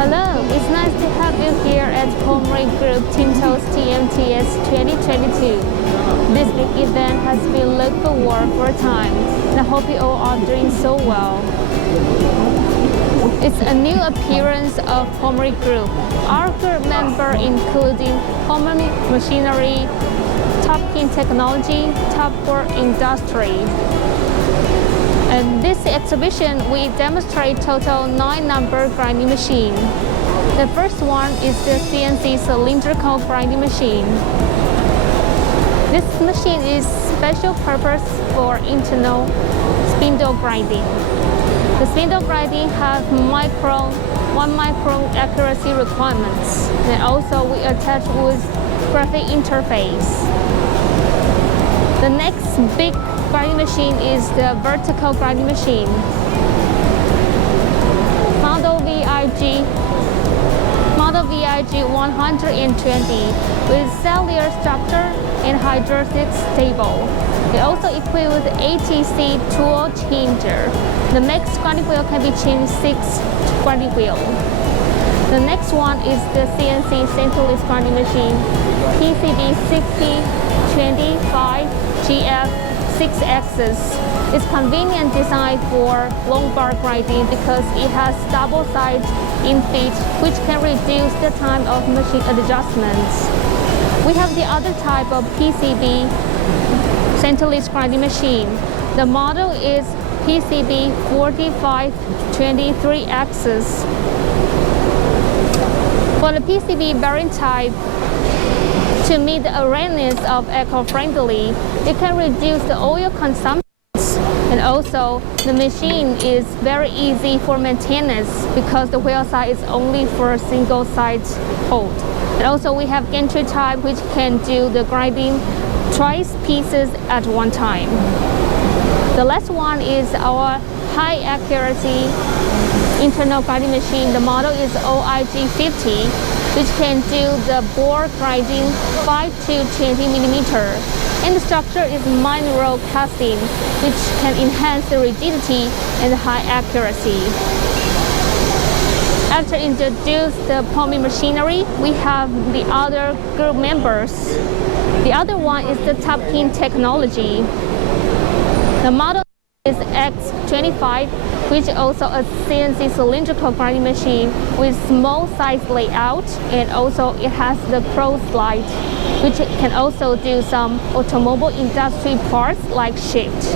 Hello, it's nice to have you here at Palmary Group TIMTOSxTMTS 2022. This big event has been looked forward for a time, and I hope you all are doing so well. It's a new appearance of Palmary Group. Our group members including Palmary Machinery, Top in Technology, Top for Industry. In this exhibition, we demonstrate total 9-number grinding machine. The first one is the CNC cylindrical grinding machine. This machine is special purpose for internal spindle grinding. The spindle grinding has 1 micron accuracy requirements, and also we attach with graphic interface. The next big grinding machine is the vertical grinding machine. Model VIG 120 with cellular structure and hydraulic stable. It also equipped with ATC tool changer. The max grinding wheel can be changed 6 grinding wheel. The next one is the CNC Centerless grinding machine, PCB 6025 GF 6-axis. It's convenient design for long bar grinding because it has double side in feet, which can reduce the time of machine adjustments. We have the other type of PCB centerless grinding machine. The model is PCB 4523-axis. For the PCB bearing type, to meet the awareness of eco-friendly, it can reduce the oil consumption, and also the machine is very easy for maintenance because the wheel side is only for a single side hold. And also we have gantry type which can do the grinding twice pieces at one time. The last one is our high accuracy internal grinding machine. The model is OIG50, which can do the bore grinding 5 to 20 millimeter. And the structure is mineral casting, which can enhance the rigidity and high accuracy. After introduce the Palmary Machinery, we have the other group members. The other one is the Top in Technology. The model is X25, which is also a CNC cylindrical grinding machine with small size layout, and also it has the cross slide, which can also do some automobile industry parts like shift.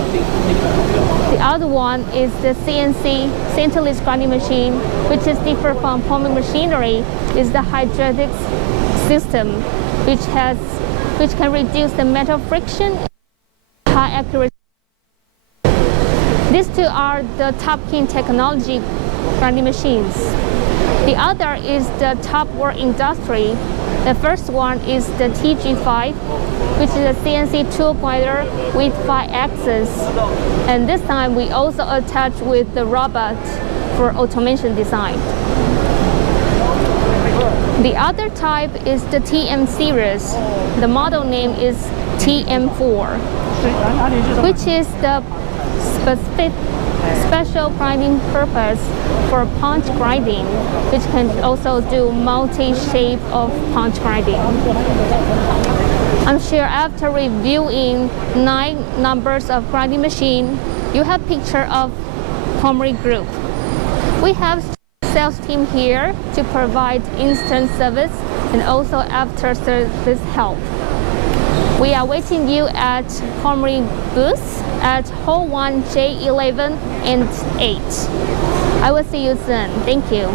The other one is the CNC centerless grinding machine, which is different from Palmary Machinery, is the hydraulic system, which can reduce the metal friction and high accuracy. These two are the Top in Technology grinding machines. The other is the Top for Industry. The first one is the TG5, which is a CNC tool grinder with 5 axes. And this time we also attach with the robot for automation design. The other type is the TM series. The model name is TM4, which is the special grinding purpose for punch grinding, which can also do multi-shape of punch grinding. I'm sure after reviewing 9 numbers of grinding machine, you have picture of Palmary Group. We have sales team here to provide instant service and also after service help. We are waiting you at Palmary booth at Hall 1 J11 and 8. I will see you soon. Thank you.